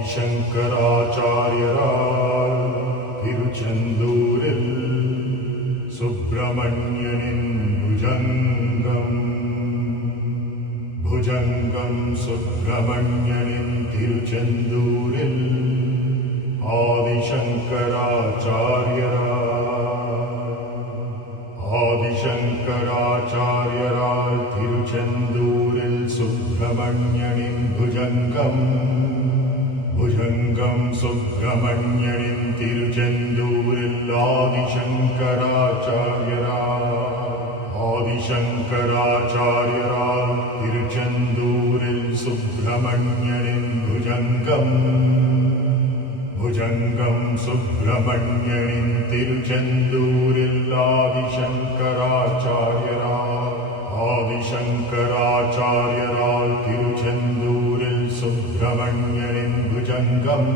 ஆதிசங்கராச்சாரியரால் திருச்செந்தூரில் சுப்பிரமணியனின் புஜங்கம் சுப்பிரமணியனின் திருச்செந்தூரில் ஆதிசங்கராச்சாரியரால் திருச்செந்தூரில் சுப்பிரமணியனின் புஜங்கம் சுப்பிரமணியனின் திருச்செந்தூரில் ஆதிசங்கராச்சாரியரால் திருச்செந்தூரில் சுப்பிரமணியனின் புஜங்கம் சுப்பிரமணியனின் திருச்செந்தூரில் ஆதிசங்கராச்சாரியரால் திருச்செந்தூரில் சுப்பிரமணியனின் புஜங்கம்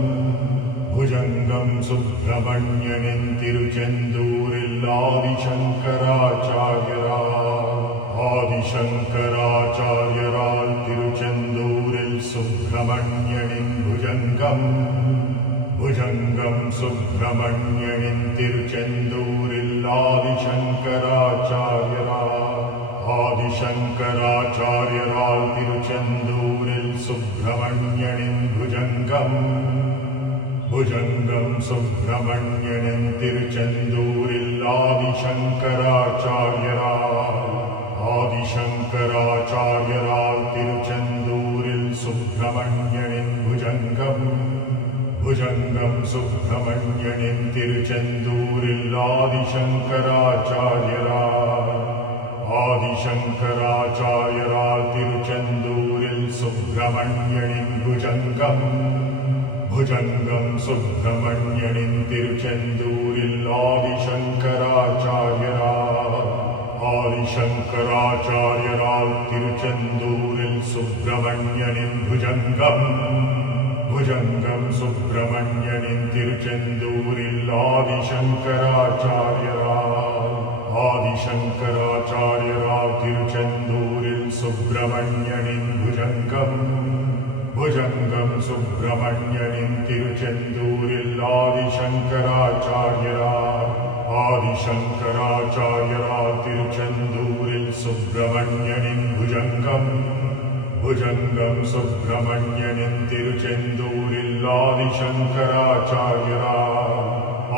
சுப்பிரமணியனின் திருச்செந்தூரில் ஆதிசங்கராச்சாரியரால் திருச்செந்தூரில் சுப்பிரமணியனின் புஜங்கம் சுப்பிரமணியனின் திருச்செந்தூரில் ஆதிசங்கராச்சாரியரால் திருச்செந்தூரில் சுப்பிரமணியனின் புஜங்கம் சுப்பிரமணியனின் திருச்செந்தூரில் ஆதிசங்கராச்சாரியரால் திருச்செந்தூரில் சுப்பிரமணியனின் புஜங்கம் சுப்பிரமணியனின் திருச்செந்தூரில் ஆதிசங்கராச்சாரியரால் திருச்செந்தூரில் சுப்பிரமணியனின் புஜங்கம் சுப்பிரமணியனின் திருச்செந்தூரில் ஆதிசங்கராச்சாரியரால் திருச்செந்தூரில் சுப்பிரமணியனின் புஜங்கம் சுப்பிரமணியனின் திருச்செந்தூரில் ஆதிசங்கராச்சாரியரால் திருச்செந்தூரில் சுப்பிரமணியனின் புஜங்கம் சுப்பிரமணியனின் திருச்செந்தூரில்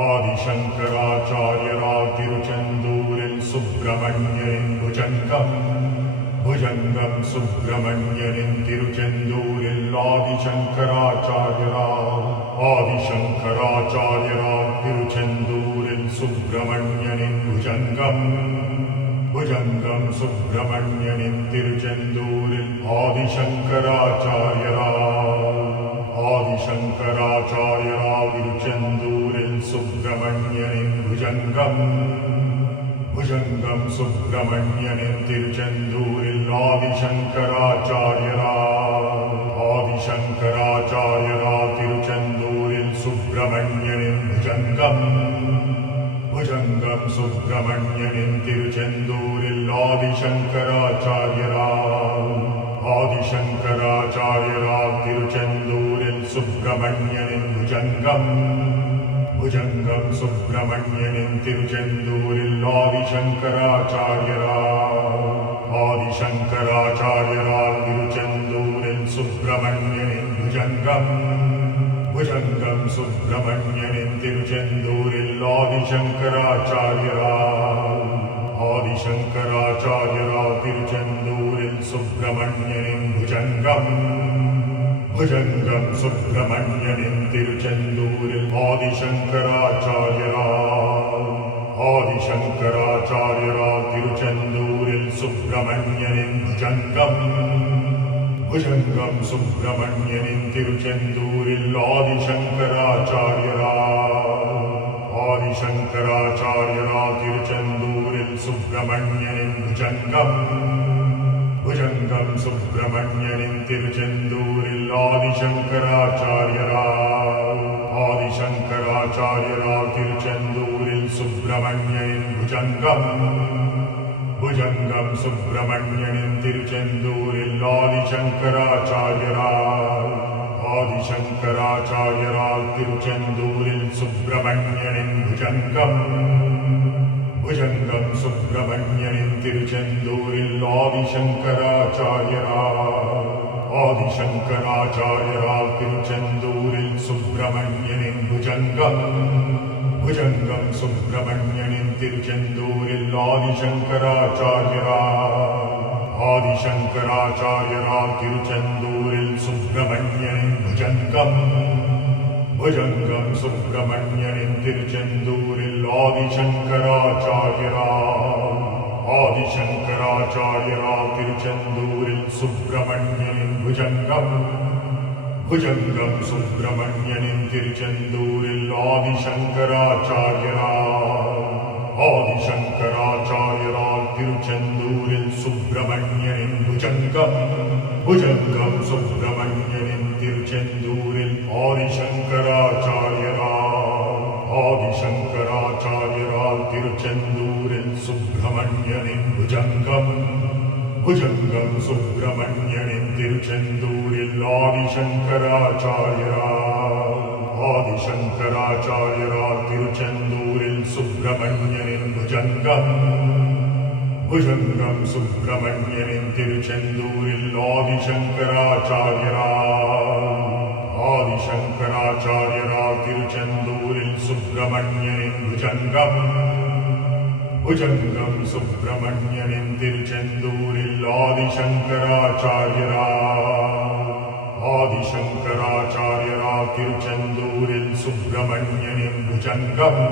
ஆதிசங்கராச்சாரியரால் திருச்செந்தூரில் சுப்பிரமணியனின் புஜங்கம் சுப்பிரமணியனின் திருச்செந்தூரில் ஆதிசங்கராச்சாரியரால் திருச்செந்தூரில் சுப்பிரமணியனின் புஜங்கம் சுப்பிரமணியனின் திருச்செந்தூரில் ஆதிசங்கராச்சாரியரால் திருச்செந்தூரில் சுப்பிரமணியனின் புஜங்கம் சுப்பிரமணியனின் திருச்செந்தூரில் ஆதிசங்கராச்சாரியரால் திருச்செந்தூரில் சுப்பிரமணியனின் புஜங்கம் சுப்பிரமணியனின் திருச்செந்தூரில் ஆதிசங்கராச்சாரியரால் திருச்செந்தூரில் சுப்பிரமணியனின் புஜங்கம் சுப்பிரமணியனின் திருச்செந்தூரில் ஆதிசங்கராச்சாரியரால் திருச்செந்தூரில் சுப்பிரமணியனின் புஜங்கம் சுப்பிரமணியனின் திருச்செந்தூரில் ஆதிசங்கராச்சாரியரால் திருச்செந்தூரில் சுப்பிரமணியனின் புஜங்கம் சுப்பிரமணியனின் திருச்செந்தூரில் ஆதிசங்கராச்சாரியரால் திருச்செந்தூரில் சுப்பிரமணியனின் புஜங்கம் சுப்பிரமணியனின் திருச்செந்தூரில் ஆதிசங்கராச்சாரியரால் திருச்செந்தூரில் சுப்பிரமணியனின் புஜங்கம் சுப்பிரமணியனின் திருச்செந்தூரில் ஆதிசங்கராச்சாரியரால் திருச்செந்தூரில் சுப்பிரமணியனின் புஜங்கம் சுப்பிரமணியனின் திருச்செந்தூரில் ஆதிசங்கராச்சாரியரால் திருச்செந்தூரில் சுப்பிரமணியனின் புஜங்கம் சுப்பிரமணியனின் திருச்செந்தூரில் ஆதிசங்கராச்சாரியரால் ஆதிசங்கராச்சாரியரால் திருச்செந்தூரில் சுப்பிரமணியனின் புஜங்கம். புஜங்கம் சுப்பிரமணியனின் திருச்செந்தூரில் ஆதிசங்கராச்சாரியரால் திருச்செந்தூரில் சுப்பிரமணியனின் புஜங்கம். புஜங்கம் சுப்பிரமணியனின் திருச்செந்தூரில் ஆதிசங்கராச்சாரியரால் திருச்செந்தூரில் சுப்பிரமணியனின் புஜங்கம். புஜங்கம் சுப்பிரமணியனின் திருச்செந்தூரில் ஆதிசங்கராச்சாரியரால் திருச்செந்தூரில் சுப்பிரமணியனின் புஜங்கம். புஜங்கம் சுப்பிரமணியனின் திருச்செந்தூரில் ஆதிசங்கராச்சாரியரால் திருச்செந்தூரில் சுப்பிரமணியனின் புஜங்கம். புஜங்கம் சுப்பிரமணியனின் திருச்செந்தூரில் ஆதிசங்கராச்சாரியரால் திருச்செந்தூரில் சுப்பிரமணியனின் புஜங்கம். புஜங்கம் சுப்பிரமணியனின் திருச்செந்தூரில் ஆதிசங்கராச்சாரியரால் திருச்செந்தூரில் சுப்பிரமணியனின் புஜங்கம். புஜங்கம் சுப்பிரமணியனின் திருச்செந்தூரில் ஆதிசங்கராச்சாரியரால் திருச்செந்தூரில் சுப்பிரமணியனின் புஜங்கம். புஜங்கம் சுப்பிரமணியனின் திருச்செந்தூரில் ஆதிசங்கராச்சாரியரால் திருச்செந்தூரில் சுப்பிரமணியனின் புஜங்கம்.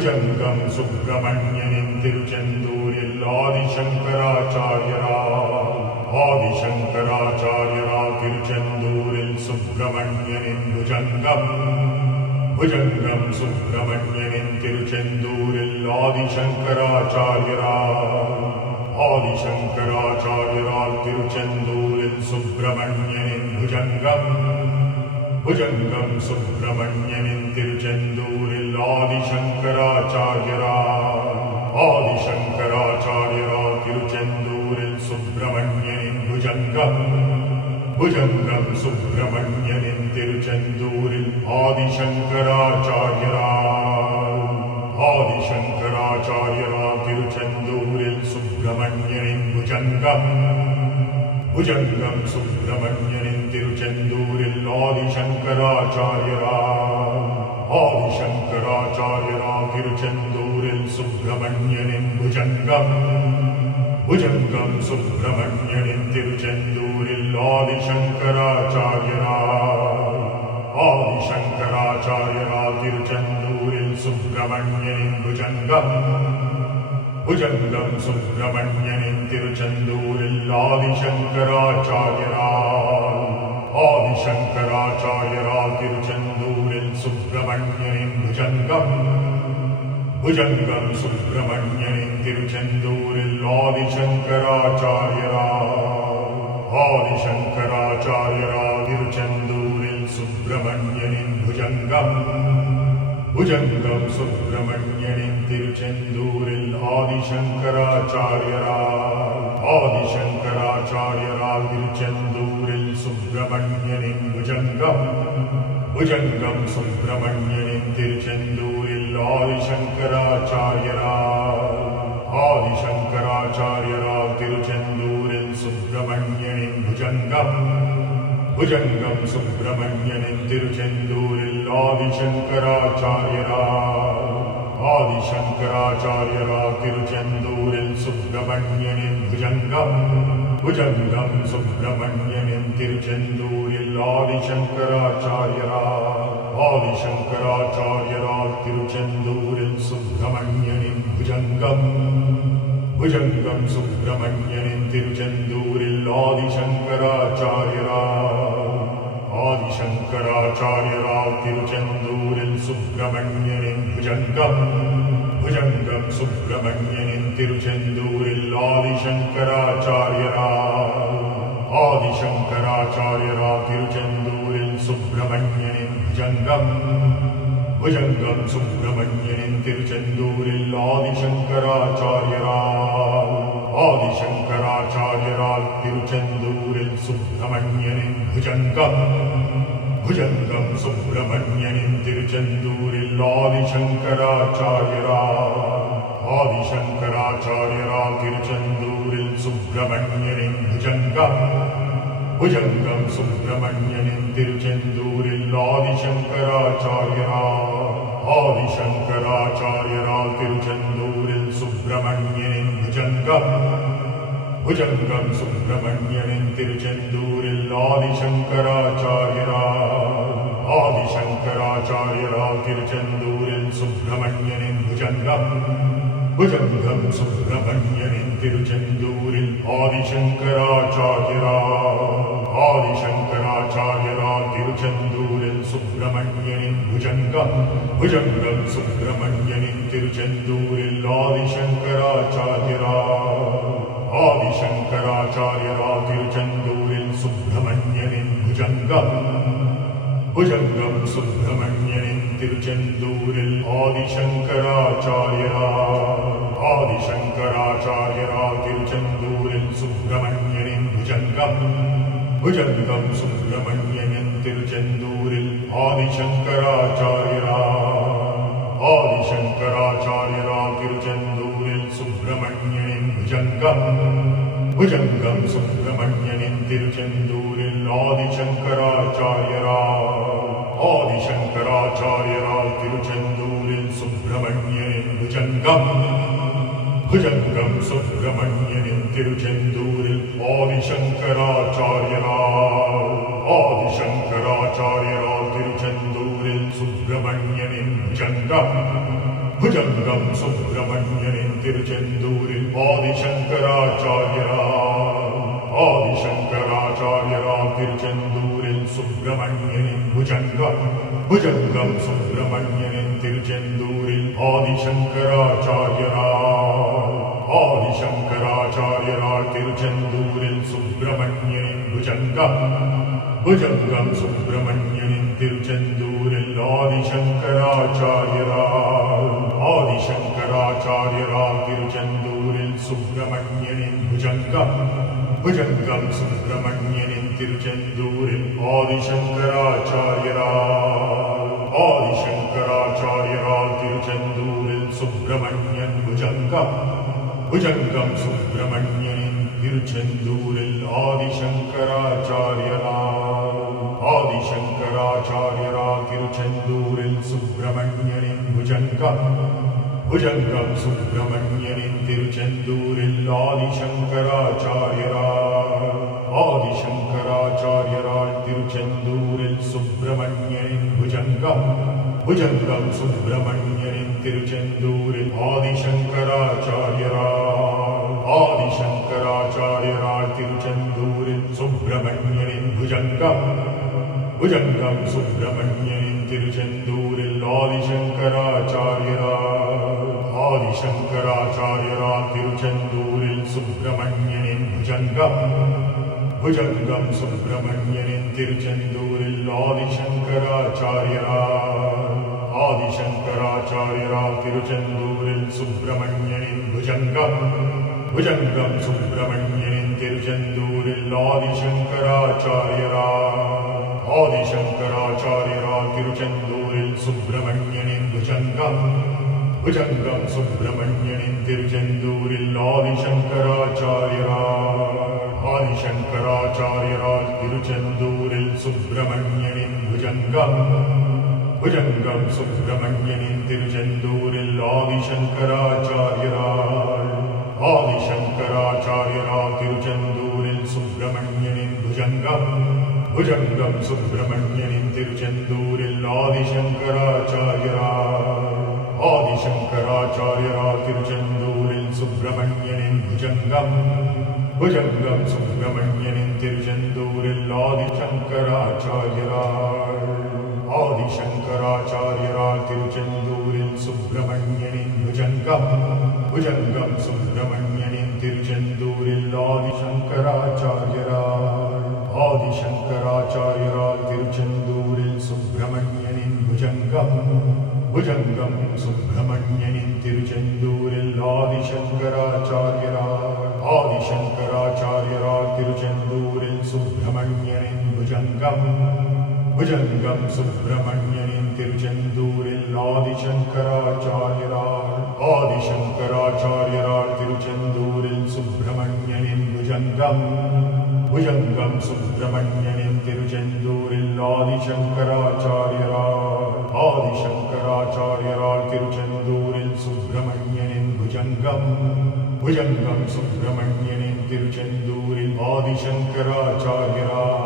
புஜங்கம் சுப்பிரமணியனின் திருச்செந்தூரில் ஆதிசங்கராச்சாரியரால் திருச்செந்தூரில் சுப்பிரமணியனின் புஜங்கம். புஜங்கம் சுப்பிரமணியனின் திருச்செந்தூரில் ஆதிசங்கராச்சாரியரால் திருச்செந்தூரில் சுப்பிரமணியனின் புஜங்கம். புஜங்கம் சுப்பிரமணியனின் திருச்செந்தூரில் ஆதிசங்கராச்சாரியரால் திருச்செந்தூரில் சுப்பிரமணியனின் புஜங்கம். புஜங்கம் சுப்பிரமணியனின் திருச்செந்தூரில் ஆதிசங்கராச்சாரியரால் திருச்செந்தூரில் சுப்பிரமணியனின் புஜங்கம். புஜங்கம் சுப்பிரமணியனின் திருச்செந்தூரில் ஆதிசங்கராச்சாரியரால் திருச்செந்தூரில் சுப்பிரமணியனின் புஜங்கம். புஜங்கம் சுப்பிரமணியனின் திருச்செந்தூரில் ஆதிசங்கராச்சாரியரால் திருச்செந்தூரில் சுப்பிரமணியனின் புஜங்கம். புஜங்கம் சுப்பிரமணியனின் திருச்செந்தூரில் ஆதிசங்கராச்சாரியரால் திருச்செந்தூரில் சுப்பிரமணியனின் புஜங்கம். புஜங்கம் சுப்பிரமணியனின் திருச்செந்தூரில் ஆதிசங்கராச்சாரியரால் திருச்செந்தூரில் சுப்பிரமணியனின் புஜங்கம். புஜங்கம் சுப்பிரமணியனின் திருச்செந்தூரில் ஆதிசங்கராச்சாரியரால் திருச்செந்தூரில் சுப்பிரமணியனின் புஜங்கம். புஜங்கம் சுப்பிரமணியனின் திருச்செந்தூரில் ஆதிசங்கராச்சாரியரால் திருச்செந்தூரில் சுப்பிரமணியனின் புஜங்கம். புஜங்கம் சுப்பிரமணியனின் திருச்செந்தூரில் ஆதிசங்கராச்சாரியரால் திருச்செந்தூரில் சுப்பிரமணியனின் புஜங்கம். புஜங்கம் சுப்பிரமணியனின் திருச்செந்தூரில் ஆதிசங்கராச்சாரியரால் திருச்செந்தூரில் சுப்பிரமணியனின் புஜங்கம். புஜங்கம் சுப்பிரமணியனின் திருச்செந்தூரில் ஆதிசங்கராச்சாரியரால் திருச்செந்தூரில் சுப்பிரமணியனின் புஜங்கம். புஜங்கம் சுப்பிரமணியனின் திருச்செந்தூரில் ஆதிசங்கராச்சாரியரால் திருச்செந்தூரில் சுப்பிரமணியனின் புஜங்கம். புஜங்கம் சுப்பிரமணியனின் திருச்செந்தூரில் ஆதிசங்கராச்சாரியரால் திருச்செந்தூரில் சுப்பிரமணியனின் புஜங்கம். ഭുജംഗം സുബ്രഹ്മണ്യനിൻ തിരുച്ചെന്തൂരിൽ ആദിശങ്കരാചാര്യരാ തിരുച്ചെന്തൂരിൽ സുബ്രഹ്മണ്യനിൻ ഭുജംഗം ഭുജംഗം സുബ്രഹ്മണ്യനിൻ തിരുച്ചെന്തൂരിൽ ആദിശങ്കരാചാര്യരാ തിരുച്ചെന്തൂരിൽ സുബ്രഹ്മണ്യനിൻ ഭുജംഗം ഭുജംഗം സുബ്രഹ്മണ്യനിൻ തിരുച്ചെന്തൂരിൽ ആദിശങ്കരാചാര്യരാ തിരുച്ചെന്തൂരിൽ സുബ്രഹ്മണ്യനിൻ ഭുജംഗം ഭുജംഗം സുബ്രഹ്മണ്യനിൻ തിരുച്ചെന്തൂരിൽ ആദിശങ്കരാചാര്യരാ തിരുച്ചെന്തൂരിൽ സുബ്രഹ്മണ്യനിൻ ഭുജംഗം ഭുജംഗം സുബ്രഹ്മണ്യനിൻ തിരുച്ചെന്തൂരിൽ ആദിശങ്കരാചാര്യരാ തിരുച്ചെന്തൂരിൽ സുബ്രഹ്മണ്യനിൻ ഭുജംഗം ഭുജംഗം സുബ്രഹ്മണ്യനിൻ തിരുച്ചെന്തൂരിൽ ആദിശങ്കരാചാര്യരാ തിരുച്ചെന്തൂരിൽ സുബ്രഹ്മണ്യനിൻ ഭുജംഗം ഭുജംഗം സുബ്രഹ്മണ്യനിൻ തിരുച്ചെന്തൂരിൽ ആദിശങ്കരാചാര്യരാ തിരുച്ചെന്തൂരിൽ സുബ്രഹ്മണ്യനിൻ ഭുജംഗം ഭുജംഗം സുബ്രഹ്മണ്യനിൻ തിരുച്ചെന്തൂരിൽ ആദിശങ്കരാചാര്യരാ തിരുച്ചെന്തൂരിൽ സുബ്രഹ്മണ്യനിൻ ഭുജംഗം ഭുജംഗം സുബ്രഹ്മണ്യനിൻ തിരുച്ചെന്തൂരിൽ ആദിശങ്കരാചാര്യരാ തിരുച്ചെന്തൂരിൽ സുബ്രഹ്മണ്യനിൻ ഭുജംഗം ഭുജംഗം സുബ്രഹ്മണ്യനിൻ തിരുച്ചെന്തൂരിൽ ആദിശങ്കരാചാര്യരാ തിരുച്ചെന്തൂരിൽ സുബ്രഹ്മണ്യനിൻ ഭുജംഗം ഭുജംഗം സുബ്രഹ്മണ്യനിൻ തിരുച്ചെന്തൂരിൽ ആദിശങ്കരാചാര്യരാ തിരുച്ചെന്തൂരിൽ സുബ്രഹ്മണ്യനിൻ ഭുജംഗം ഭുജംഗം സുബ്രഹ്മണ്യനിൻ തിരുച്ചെന്തൂരിൽ ആദിശങ്കരാചാര്യരാ തിരുച്ചെന്തൂരിൽ സുബ്രഹ്മണ്യനിൻ ഭുജംഗം ഭുജംഗം സുബ്രഹ്മണ്യനിൻ തിരുച്ചെന്തൂരിൽ ആദിശങ്കരാചാര്യരാ തിരുച്ചെന്തൂരിൽ സുബ്രഹ്മണ്യൻ ഭുജംഗം ഭുജംഗം സുബ്രഹ്മണ്യനിൻ തിരുച്ചെന്തൂരിൽ ആദിശങ്കരാചാര്യരാ തിരുച്ചെന്തൂരിൽ സുബ്രഹ്മണ്യനിൻ ഭുജംഗം ഭുജംഗം സുബ്രഹ്മണ്യനിൻ തിരുച്ചെന്തൂരിൽ ആദിശങ്കരാചാര്യരാ തിരുച്ചെന്തൂരിൽ സുബ്രഹ്മണ്യനിൻ ഭുജംഗം ഭുജംഗം സുബ്രഹ്മണ്യനിൻ തിരുച്ചെന്തൂരിൽ ആദിശങ്കരാചാര്യരാ തിരുച്ചെന്തൂരിൽ സുബ്രഹ്മണ്യനിൻ ഭുജംഗം ഭുജംഗം സുബ്രഹ്മണ്യനിൻ തിരുച്ചെന്തൂരിൽ ആദിശങ്കരാചാര്യരാ തിരുച്ചെന്തൂരിൽ സുബ്രഹ്മണ്യനിൻ ഭുജംഗം ഭുജംഗം സുബ്രഹ്മണ്യനിൻ തിരുച്ചെന്തൂരിൽ ആദിശങ്കരാചാര്യരാ തിരുച്ചെന്തൂരിൽ സുബ്രഹ്മണ്യനിൻ ഭുജംഗം ഭുജംഗം സുബ്രഹ്മണ്യനിൻ തിരുച്ചെന്തൂരിൽ ആദിശങ്കരാചാര്യരാ തിരുച്ചെന്തൂരിൽ സുബ്രഹ്മണ്യനിൻ ഭുജംഗം ഭുജംഗം സുബ്രഹ്മണ്യനിൻ തിരുച്ചെന്തൂരിൽ ആദിശങ്കരാചാര്യരാ തിരുച്ചെന്തൂരിൽ സുബ്രഹ്മണ്യനിൻ ഭുജംഗം ഭുജംഗം സുബ്രഹ്മണ്യനിൻ തിരുച്ചെന്തൂരിൽ ആദിശങ്കരാചാര്യരാ തിരുച്ചെന്തൂരിൽ സുബ്രഹ്മണ്യനിൻ ഭുജംഗം ഭുജംഗം സുബ്രഹ്മണ്യനിൻ തിരുച്ചെന്തൂരിൽ ആദിശങ്കരാചാര്യരാ തിരുച്ചെന്തൂരിൽ സുബ്രഹ്മണ്യനിൻ ഭുജംഗം ഭുജംഗം സുബ്രഹ്മണ്യനിൻ തിരുച്ചെന്തൂരിൽ ആദിശങ്കരാചാര്യരാ തിരുച്ചെന്തൂരിൽ സുബ്രഹ്മണ്യനിൻ ഭുജംഗം ഭുജംഗം സുബ്രഹ്മണ്യനിൻ തിരുച്ചെന്തൂരിൽ ആദിശങ്കരാചാര്യരാ തിരുച്ചെന്തൂരിൽ സുബ്രഹ്മണ്യനിൻ ഭുജംഗം ഭുജംഗം സുബ്രഹ്മണ്യനിൻ തിരുച്ചെന്തൂരിൽ ആദിശങ്കരാചാര്യരാ തിരുച്ചെന്തൂരിൽ സുബ്രഹ്മണ്യനിൻ ഭുജംഗം ഭുജംഗം സുബ്രഹ്മണ്യനിൻ തിരുച്ചെന്തൂരിൽ ആദിശങ്കരാചാര്യരാൾ തിരുച്ചെന്തൂരിൽ സുബ്രഹ്മണ്യനിൻ ഭുജംഗം ഭുജംഗം സുബ്രഹ്മണ്യനിൻ തിരുച്ചെന്തൂരിൽ ആദിശങ്കരാചാര്യരാൾ തിരുച്ചെന്തൂരിൽ സുബ്രഹ്മണ്യനിൻ ഭുജംഗം ഭുജംഗം സുബ്രഹ്മണ്യനിൻ തിരുച്ചെന്തൂരിൽ ആദിശങ്കരാചാര്യരാൾ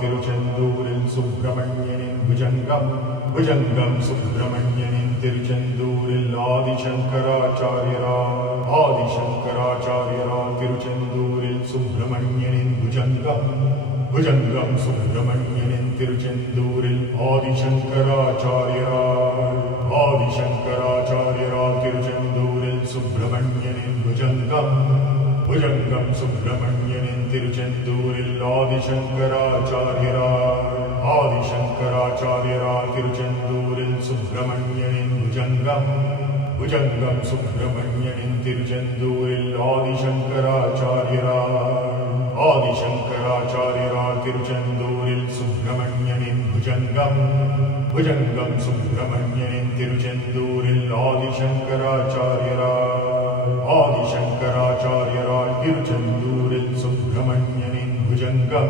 തിരുച്ചെന്തൂരിൽ സുബ്രഹ്മണ്യനിൻ ഭുജംഗം ഭുജംഗം സുബ്രഹ്മണ്യനിൻ തിരുച്ചെന്തൂരിൽ ആദിശങ്കരാചാര്യരാൾ തിരുച്ചെന്തൂരിൽ സുബ്രഹ്മണ്യനിൻ ഭുജംഗം ഭുജംഗം സുബ്രഹ്മണ്യനിൻ തിരുച്ചെന്തൂരിൽ ആദിശങ്കരാചാര്യരാൾ തിരുച്ചെന്തൂരിൽ സുബ്രഹ്മണ്യനിൻ ഭുജംഗം ഭുജംഗം സുബ്രഹ്മണ്യനിൻ തിരുച്ചെന്തൂരിൽ ആദിശങ്കരാചാര്യരാൾ തിരുച്ചെന്തൂരിൽ സുബ്രഹ്മണ്യനിൻ ഭുജംഗം ഭുജംഗം സുബ്രഹ്മണ്യനിൻ തിരുച്ചെന്തൂരിൽ ആദിശങ്കരാചാര്യരാൾ തിരുച്ചെന്തൂരിൽ സുബ്രഹ്മണ്യനിൻ ഭുജംഗം ഭുജംഗം സുബ്രഹ്മണ്യനിൻ തിരുച്ചെന്തൂരിൽ ആദിശങ്കരാചാര്യരാൾ തിരുച്ചെന്തൂരിൽ സുബ്രഹ്മണ്യനിൻ ഭുജംഗം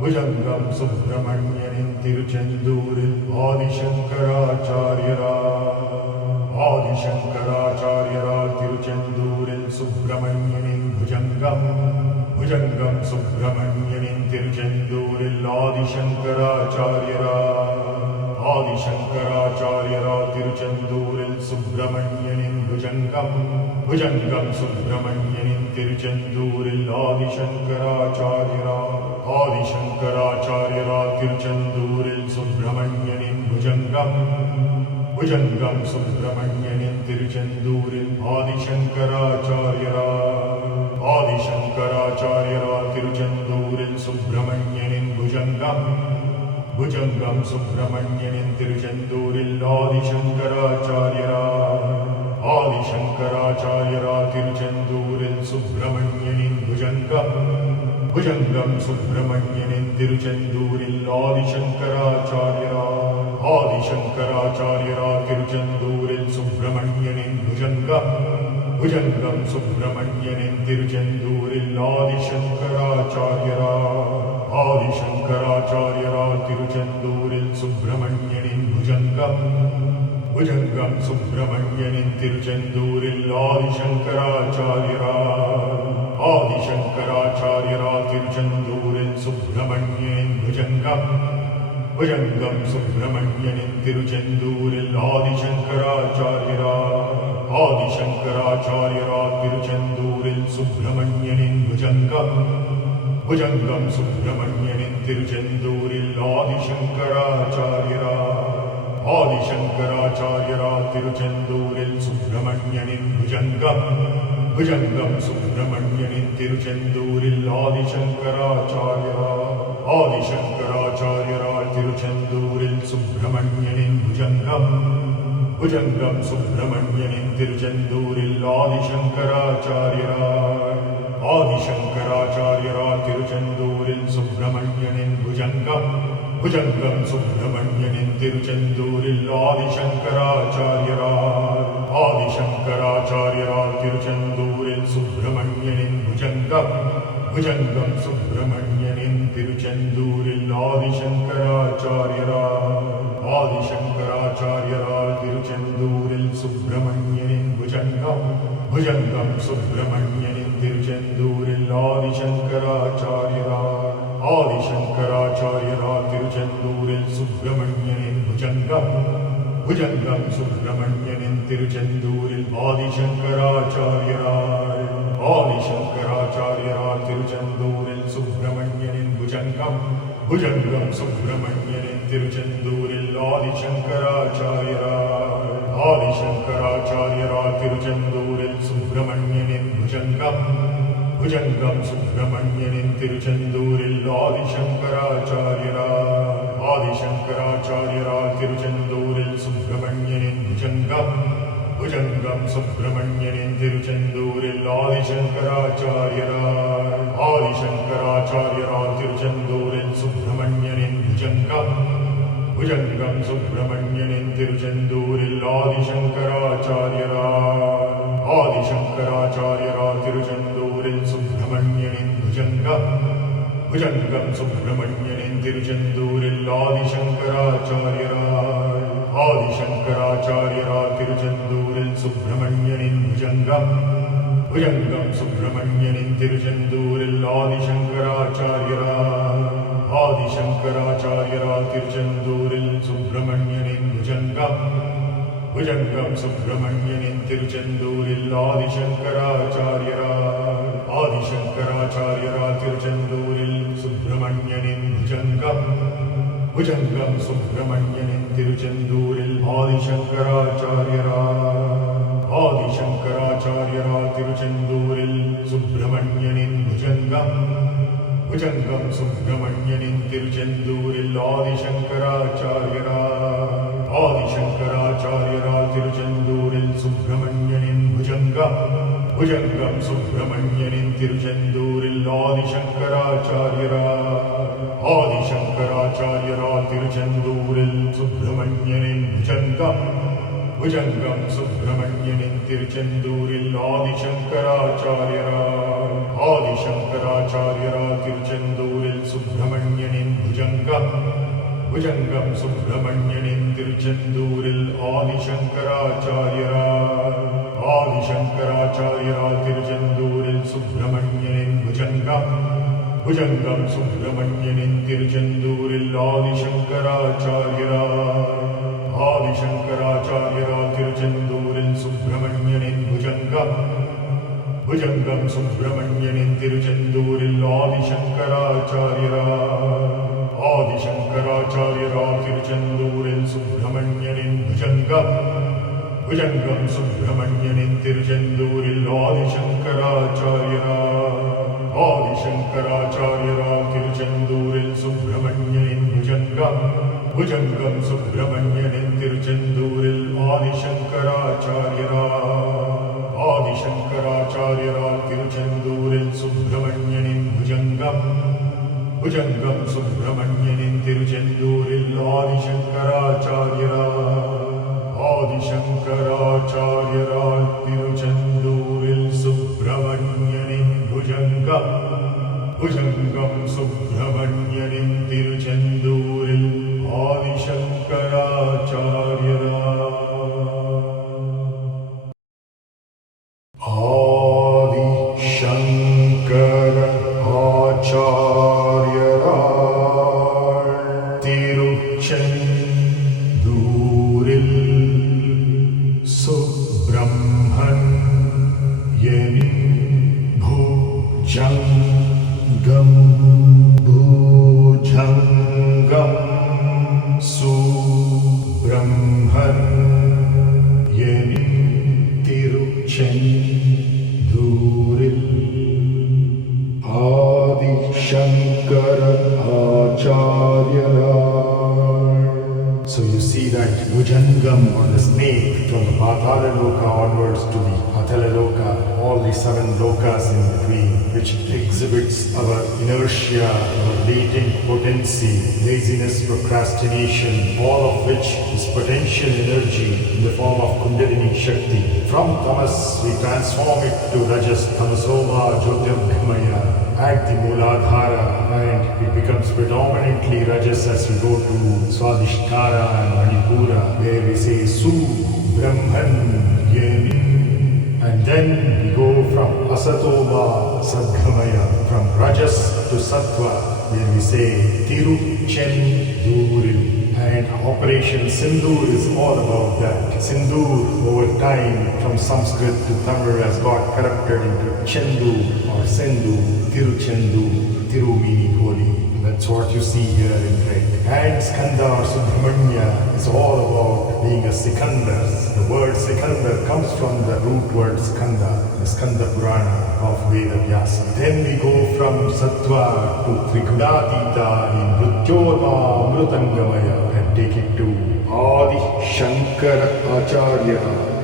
ഭുജംഗം സുബ്രഹ്മണ്യനിൻ തിരുച്ചെന്തൂരിൽ ആദിശങ്കരാചാര്യരാൾ തിരുച്ചെന്തൂരിൽ സുബ്രഹ്മണ്യനിൻ ഭുജംഗം ഭുജംഗം സുബ്രഹ്മണ്യനിൻ തിരുച്ചെന്തൂരിൽ ആദിശങ്കരാചാര്യരാൾ തിരുച്ചെന്തൂരിൽ സുബ്രഹ്മണ്യനിൻ ഭുജംഗം ഭുജംഗം സുബ്രഹ്മണ്യനിൻ തിരുച്ചെന്തൂരിൽ ആദിശങ്കരാചാര്യരാൾ തിരുച്ചെന്തൂരിൽ സുബ്രഹ്മണ്യനിൻ ഭുജംഗം ഭുജംഗം സുബ്രഹ്മണ്യനിൻ തിരുച്ചെന്തൂരിൽ ആദിശങ്കരാചാര്യരാൾ തിരുച്ചെന്തൂരിൽ സുബ്രഹ്മണ്യനിൻ ഭുജംഗം ഭുജംഗം സുബ്രഹ്മണ്യനിൻ തിരുച്ചെന്തൂരിൽ ആദിശങ്കരാചാര്യരാൾ തിരുച്ചെന്തൂരിൽ സുബ്രഹ്മണ്യനിൻ ഭുജംഗം ഭുജംഗം സുബ്രഹ്മണ്യനിൻ തിരുച്ചെന്തൂരിൽ ആദിശങ്കരാചാര്യരാൾ തിരുച്ചെന്തൂരിൽ സുബ്രഹ്മണ്യനിൻ ഭുജംഗം ഭുജംഗം സുബ്രഹ്മണ്യനിൻ തിരുച്ചെന്തൂരിൽ ആദിശങ്കരാചാര്യരാൾ തിരുച്ചെന്തൂരിൽ സുബ്രഹ്മണ്യനിൻ ഭുജംഗം ഭുജംഗം സുബ്രഹ്മണ്യനിൻ തിരുച്ചെന്തൂരിൽ ആദിശങ്കരാചാര്യരാൾ തിരുച്ചെന്തൂരിൽ സുബ്രഹ്മണ്യനിൻ ഭുജംഗം ഭുജംഗം സുബ്രഹ്മണ്യനിൻ തിരുച്ചെന്തൂരിൽ ആദിശങ്കരാചാര്യരാൾ തിരുച്ചെന്തൂരിൽ സുബ്രഹ്മണ്യനിൻ ഭുജംഗം ഭുജംഗം സുബ്രഹ്മണ്യനിൻ തിരുച്ചെന്തൂരിൽ ആദിശങ്കരാചാര്യരാൾ തിരുച്ചെന്തൂരിൽ സുബ്രഹ്മണ്യനിൻ ഭുജംഗം ഭുജംഗം സുബ്രഹ്മണ്യനിൻ തിരുച്ചെന്തൂരിൽ ആദിശങ്കരാചാര്യരാൾ തിരുച്ചെന്തൂരിൽ സുബ്രഹ്മണ്യനിൻ ഭുജംഗം ഭുജംഗം സുബ്രഹ്മണ്യനിൻ തിരുച്ചെന്തൂരിൽ ആദിശങ്കരാചാര്യരാൾ തിരുച്ചെന്തൂരിൽ സുബ്രഹ്മണ്യനിൻ ഭുജംഗം ഭുജംഗം സുബ്രഹ്മണ്യനിൻ തിരുച്ചെന്തൂരിൽ ആദിശങ്കരാചാര്യരാൾ തിരുച്ചെന്തൂരിൽ സുബ്രഹ്മണ്യനിൻ ഭുജംഗം ഭുജംഗം സുബ്രഹ്മണ്യനിൻ തിരുച്ചെന്തൂരിൽ ആദിശങ്കരാചാര്യരാൾ തിരുച്ചെന്തൂരിൽ സുബ്രഹ്മണ്യനിൻ ഭുജംഗം ഭുജംഗം സുബ്രഹ്മണ്യനിൻ തിരുച്ചെന്തൂരിൽ ആദിശങ്കരാചാര്യരാൾ തിരുച്ചെന്തൂരിൽ സുബ്രഹ്മണ്യനിൻ ഭുജംഗം ഭുജംഗം സുബ്രഹ്മണ്യനിൻ തിരുച്ചെന്തൂരിൽ ആദിശങ്കരാചാര്യരാൾ തിരുച്ചെന്തൂരിൽ സുബ്രഹ്മണ്യനിൻ ഭുജംഗം ഭുജംഗം സുബ്രഹ്മണ്യനിൻ തിരുച്ചെന്തൂരിൽ ആദിശങ്കരാചാര്യരാൾ തിരുച്ചെന്തൂരിൽ സുബ്രഹ്മണ്യനിൻ ഭുജംഗം ഭുജംഗം സുബ്രഹ്മണ്യനിൻ തിരുച്ചെന്തൂരിൽ ആദിശങ്കരാചാര്യരാൾ തിരുച്ചെന്തൂരിൽ സുബ്രഹ്മണ്യനിൻ ഭുജംഗം ഭുജംഗം സുബ്രഹ്മണ്യനിൻ തിരുച്ചെന്തൂരിൽ ആദിശങ്കരാചാര്യരാൾ திருச்செந்தூரில் சுப்பிரமணியனின் புஜங்கம் புஜங்கம் சுப்பிரமணியனின் திருச்செந்தூரில் ஆதிசங்கராச்சாரியரா திருச்செந்தூரில் சுப்பிரமணியனின் புஜங்கம் புஜங்கம் சுப்பிரமணியனின் திருச்செந்தூரில் ஆதிசங்கராச்சாரியரா திருச்செந்தூரில் சுப்பிரமணியனின் புஜங்கம் புஜங்கம் சுப்பிரமணியனின் திருச்செந்தூரில் ஆதிசங்கராச்சாரியரா திருச்செந்தூரில் சுப்பிரமணியனின் புஜங்கம் புஜங்கம் சுப்பிரமணியனின் திருச்செந்தூரில் ஆதிசங்கராச்சாரியரா திருச்செந்தூரில் சுப்பிரமணியனின் புஜங்கம் புஜங்கம் சுப்பிரமணியனின் திருச்செந்தூரில் ஆதிசங்கராச்சாரியரா திருச்செந்தூரில் சுப்பிரமணியனின் புஜங்கம் புஜங்கம் சுப்பிரமணியனின் திருச்செந்தூரில் ஆதிசங்கராச்சாரியரா திருச்செந்தூரில் சுப்பிரமணியனின் புஜங்கம் புஜங்கம் சுப்பிரமணியனின் திருச்செந்தூரில் ஆதிசங்கராச்சாரியரா திருச்செந்தூரில் சுப்பிரமணியனின் புஜங்கம் புஜங்கம் சுப்பிரமணியனின் திருச்செந்தூரில் ஆதிசங்கராச்சாரியரா திருச்செந்தூரில் சுப்பிரமணியனின் புஜங்கம் புஜங்கம் சுப்பிரமணியனின் திருச்செந்தூரில் ஆதிசங்கராச்சாரியரா திருச்செந்தூரில் சுப்பிரமணியனின் புஜங்கம் புஜங்கம் சுப்பிரமணியனின் திருச்செந்தூரில் ஆதிசங்கராச்சாரியரா திருச்செந்தூரில் சுப்பிரமணியனின் புஜங்கம் புஜங்கம் சுப்பிரமணியனின் திருச்செந்தூரில் ஆதிசங்கராச்சாரியரா திருச்செந்தூரில் சுப்பிரமணியனின் புஜங்கம் புஜங்கம் சுப்பிரமணியனின் திருச்செந்தூரில் ஆதிசங்கராச்சாரியரா திருச்செந்தூரில் சுப்பிரமணியனின் புஜங்கம் புஜங்கம் சுப்பிரமணியனின் திருச்செந்தூரில் ஆதிசங்கராச்சாரியரா திருச்செந்தூரில் சுப்பிரமணியனின் புஜங்கம் புஜங்கம் சுப்பிரமணியனின் திருச்செந்தூரில் ஆதிசங்கராச்சாரியரா திருச்செந்தூரில் சுப்பிரமணியனின் புஜங்கம் புஜங்கம் சுப்பிரமணியனின் திருச்செந்தூரில் ஆதிசங்கராச்சாரியரா திருச்செந்தூரில் சுப்பிரமணியனின் புஜங்கம் சுப்பிரமணியனின் திருச்செந்தூரில் ஆதிசங்கராச்சாரியரா. So you see that Bhujangam or the snake from the Patala Loka onwards to the Atala Loka, all the 7 lokas in between, which exhibits our inertia, our latent potency, laziness, procrastination, all of which is potential energy in the form of Kundalini Shakti. From Tamas we transform it to Rajas, Tamasoma, Jyotirgamaya, at the Mooladhara, and it becomes predominantly Rajas as we go to Swadhisthana and Manipura, where we say Su-Brahman-Yeni. And then we go from Asatoma, Sadgamaya, from Rajas to Sattva, where we say Tiruchenduril. And Operation Sindoor is all about that. Sindoor over time from Sanskrit to Tamil has got corrupted into Chendu or Sendu, Tiruchendu, Tiru meaning holy. That's what you see here in red. And Skanda or Subramanya is all about being a Sikandar. The word Sikandar comes from the root word Skanda, the Skanda Purana of Veda Vyasa. Then we go from Sattva to Trigudatita in Mrityorma Amrutangamaya and take it to Adi Shankara Acharya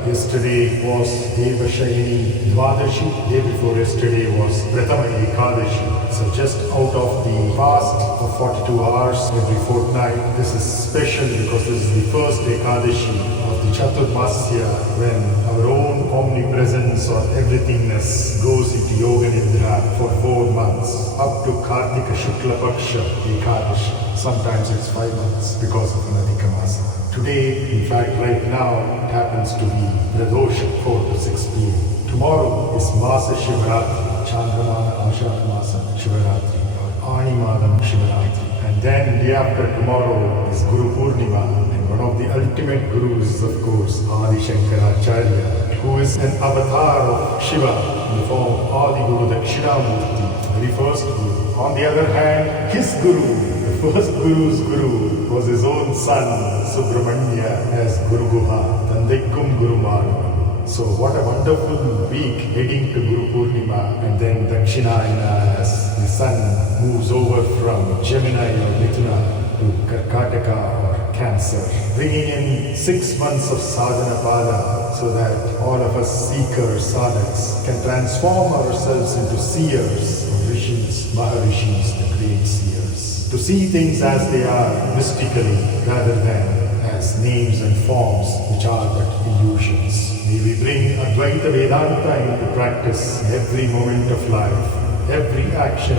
Yesterday was Devashayini Dvadashi. Day before yesterday was Prathama Ekadashi. So just out of the fast of 42 hours every fortnight, this is special because this is the first Ekadashi of the Chaturmasya, when our own omnipresence or everythingness goes into Yoga Nidra for 4 months, up to Kartika Shukla Paksha Ekadashi. Sometimes it's 5 months because of Anadika Masa. Today, in fact, right now, it happens to be Pradosha, 4 to 6 p.m. Tomorrow is Masa Shivaratri, Chandramana Ashad Masa Shivaratri, or Animadam Shivaratri. And then, day after tomorrow is Guru Purnima, and one of the ultimate gurus, of course, Adi Shankaracharya, who is an avatar of Shiva in the form of Adi Guru Dakshinamurti, very first guru. On the other hand, his guru, the first guru's guru, was his own son, Subramanya, as Guru Guha, Tandaikum Guru Madhava. So what a wonderful week heading to Guru Purnima, and then Dakshinayana as the sun moves over from Gemini or Mithuna to Karkataka or Cancer, bringing in 6 months of sadhana pada so that all of us seekers, sadhaks, can transform ourselves into seers, or rishis, maharishis, the great seers, to see things as they are mystically rather than as names and forms which are but illusions. May we bring Advaita Vedanta into practice every moment of life, every action,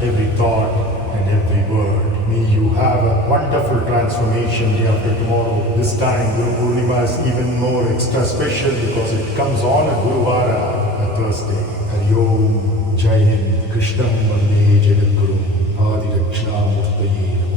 every thought, and every word. May you have a wonderful transformation day after tomorrow. This time Guru Purnima is even more extra special because it comes on a Guruvara, a Thursday. Hari Om, Jai Hind, Krishnam Vande Jagadguru, Adi Dakshinamurtaye.